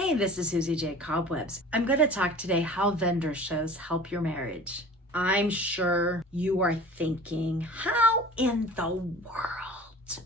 Hey, this is Susie J. Cobwebs. I'm going to talk today how vendor shows help your marriage. I'm sure you are thinking, how in the world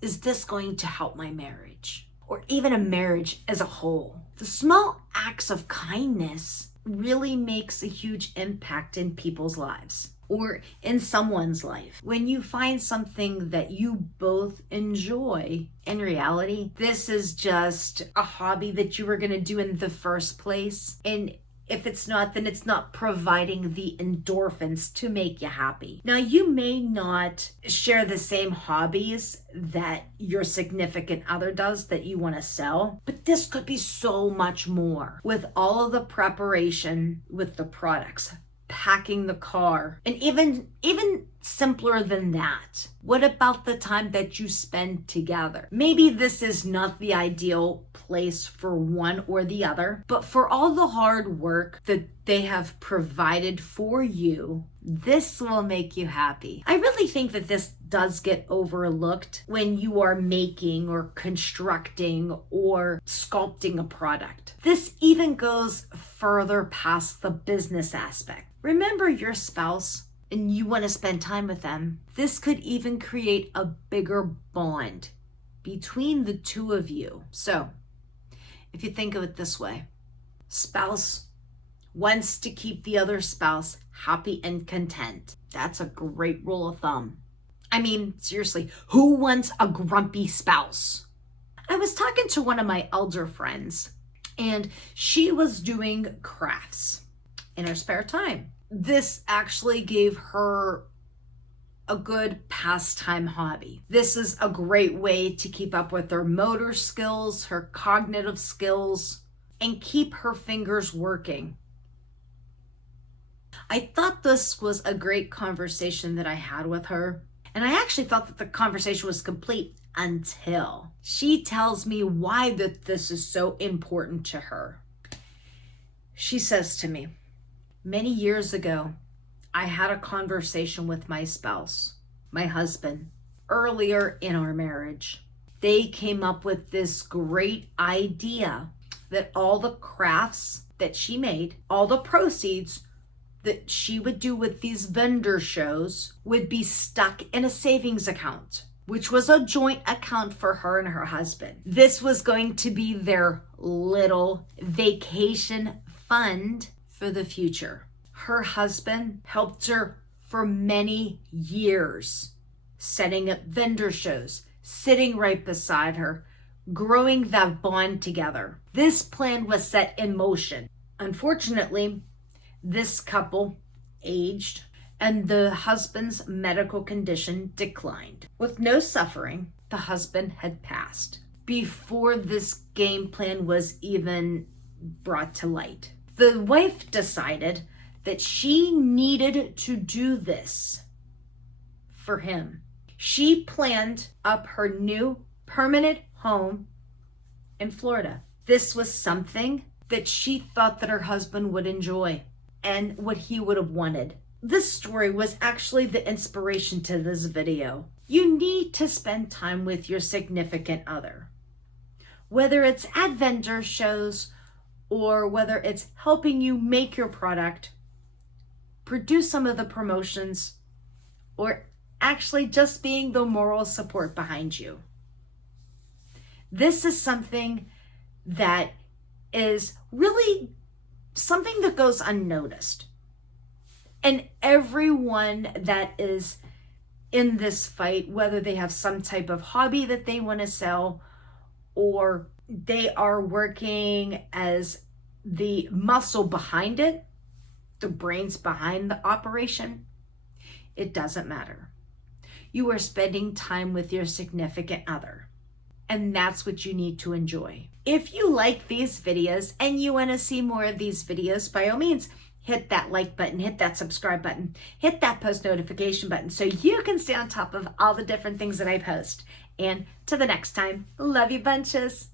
is this going to help my marriage? Or even a marriage as a whole? The small acts of kindness really makes a huge impact in people's lives or in someone's life. When you find something that you both enjoy, in reality, this is just a hobby that you were going to do in the first place. And if it's not, then it's not providing the endorphins to make you happy. Now, you may not share the same hobbies that your significant other does that you want to sell, but this could be so much more. With all of the preparation with the products, packing the car, and even simpler than that, what about the time that you spend together? Maybe this is not the ideal place for one or the other, but for all the hard work that they have provided for you, this will make you happy. I really think that this does get overlooked when you are making or constructing or sculpting a product. This even goes further past the business aspect. Remember your spouse and you want to spend time with them. This could even create a bigger bond between the two of you. So, if you think of it this way, spouse wants to keep the other spouse happy and content. That's a great rule of thumb. I mean, seriously, who wants a grumpy spouse? I was talking to one of my elder friends, and she was doing crafts in her spare time. This actually gave her a good pastime hobby. This is a great way to keep up with her motor skills, her cognitive skills, and keep her fingers working. I thought this was a great conversation that I had with her, and I actually thought that the conversation was complete until she tells me why that this is so important to her. She says to me, many years ago, I had a conversation with my spouse, my husband, earlier in our marriage. They came up with this great idea that all the crafts that she made, all the proceeds that she would do with these vendor shows would be stuck in a savings account, which was a joint account for her and her husband. This was going to be their little vacation fund for the future. Her husband helped her for many years, setting up vendor shows, sitting right beside her, growing that bond together. This plan was set in motion. Unfortunately, this couple aged and the husband's medical condition declined. With no suffering, the husband had passed before this game plan was even brought to light. The wife decided that she needed to do this for him. She planned up her new permanent home in Florida. This was something that she thought that her husband would enjoy and what he would have wanted. This story was actually the inspiration to this video. You need to spend time with your significant other. Whether it's at vendor shows or whether it's helping you make your product, produce some of the promotions, or actually just being the moral support behind you. This is something that is really something that goes unnoticed. And everyone that is in this fight, whether they have some type of hobby that they want to sell or they are working as the muscle behind it, the brains behind the operation, it doesn't matter. You are spending time with your significant other, and that's what you need to enjoy. If you like these videos and you want to see more of these videos, by all means, hit that like button, hit that subscribe button, hit that post notification button so you can stay on top of all the different things that I post. And till the next time, love you bunches.